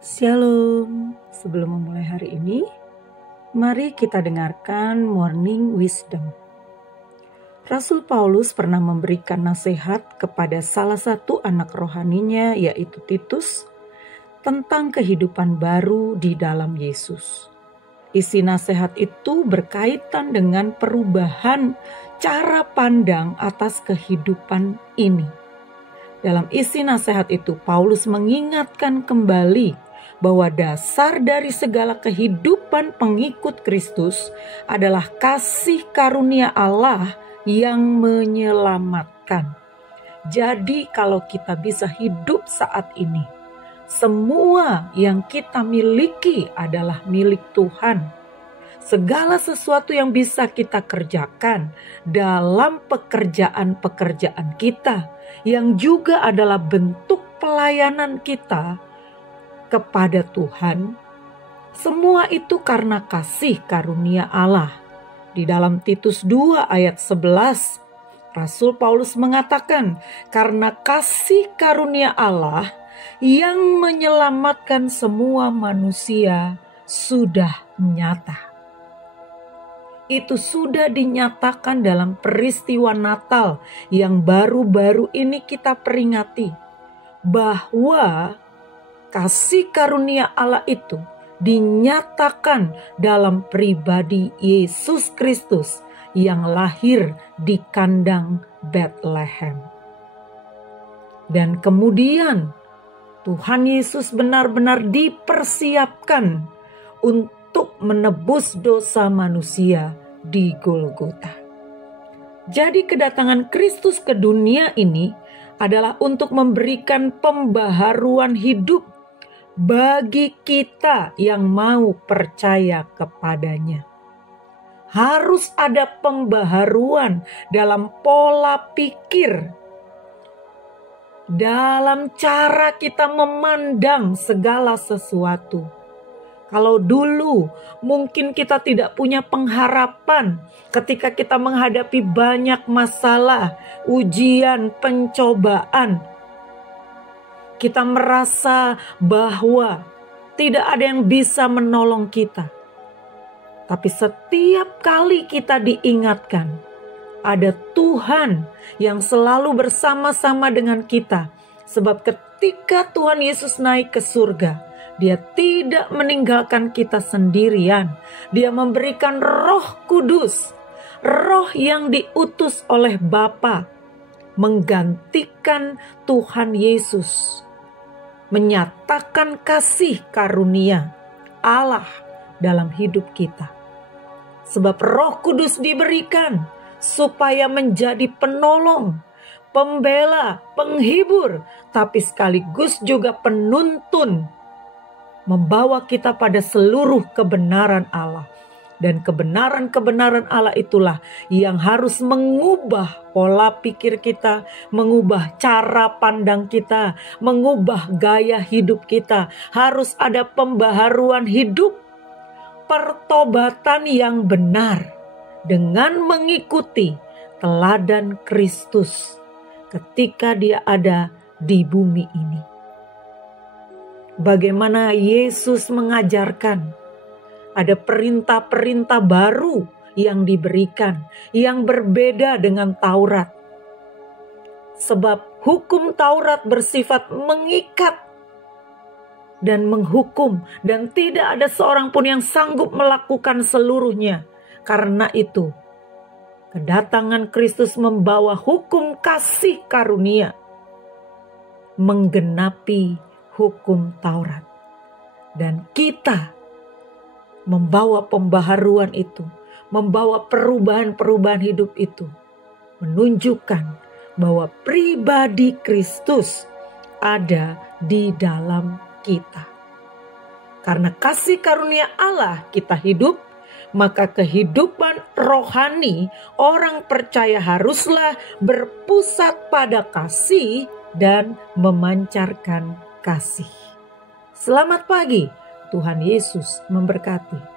Shalom. Sebelum memulai hari ini, mari kita dengarkan Morning Wisdom. Rasul Paulus pernah memberikan nasihat kepada salah satu anak rohaninya, yaitu Titus, tentang kehidupan baru di dalam Yesus. Isi nasihat itu berkaitan dengan perubahan cara pandang atas kehidupan ini. Dalam isi nasihat itu, Paulus mengingatkan kembali bahwa dasar dari segala kehidupan pengikut Kristus adalah kasih karunia Allah yang menyelamatkan. Jadi kalau kita bisa hidup saat ini, semua yang kita miliki adalah milik Tuhan. Segala sesuatu yang bisa kita kerjakan dalam pekerjaan-pekerjaan kita, yang juga adalah bentuk pelayanan kita kepada Tuhan, semua itu karena kasih karunia Allah. Di dalam Titus 2 ayat 11, Rasul Paulus mengatakan, karena kasih karunia Allah yang menyelamatkan semua manusia sudah nyata. Itu sudah dinyatakan dalam peristiwa Natal yang baru-baru ini kita peringati, bahwa kasih karunia Allah itu dinyatakan dalam pribadi Yesus Kristus yang lahir di kandang Bethlehem. Dan kemudian Tuhan Yesus benar-benar dipersiapkan untuk menebus dosa manusia di Golgota. Jadi kedatangan Kristus ke dunia ini adalah untuk memberikan pembaharuan hidup bagi kita yang mau percaya kepadanya. Harus ada pembaharuan dalam pola pikir, dalam cara kita memandang segala sesuatu. Kalau dulu mungkin kita tidak punya pengharapan ketika kita menghadapi banyak masalah, ujian, pencobaan. Kita merasa bahwa tidak ada yang bisa menolong kita. Tapi setiap kali kita diingatkan, ada Tuhan yang selalu bersama-sama dengan kita. Sebab ketika Tuhan Yesus naik ke surga, Dia tidak meninggalkan kita sendirian. Dia memberikan Roh Kudus, Roh yang diutus oleh Bapa, menggantikan Tuhan Yesus, menyatakan kasih karunia Allah dalam hidup kita. Sebab Roh Kudus diberikan supaya menjadi penolong, pembela, penghibur, tapi sekaligus juga penuntun, membawa kita pada seluruh kebenaran Allah. Dan kebenaran-kebenaran Allah itulah yang harus mengubah pola pikir kita, mengubah cara pandang kita, mengubah gaya hidup kita. Harus ada pembaharuan hidup, pertobatan yang benar dengan mengikuti teladan Kristus ketika Dia ada di bumi ini. Bagaimana Yesus mengajarkan, ada perintah-perintah baru yang diberikan, yang berbeda dengan Taurat. Sebab hukum Taurat bersifat mengikat dan menghukum, dan tidak ada seorang pun yang sanggup melakukan seluruhnya. Karena itu, kedatangan Kristus membawa hukum kasih karunia, menggenapi hukum Taurat. Dan kita membawa pembaharuan itu, membawa perubahan-perubahan hidup itu, menunjukkan bahwa pribadi Kristus ada di dalam kita. Karena kasih karunia Allah kita hidup, maka kehidupan rohani orang percaya haruslah berpusat pada kasih dan memancarkan kasih. Selamat pagi. Tuhan Yesus memberkati.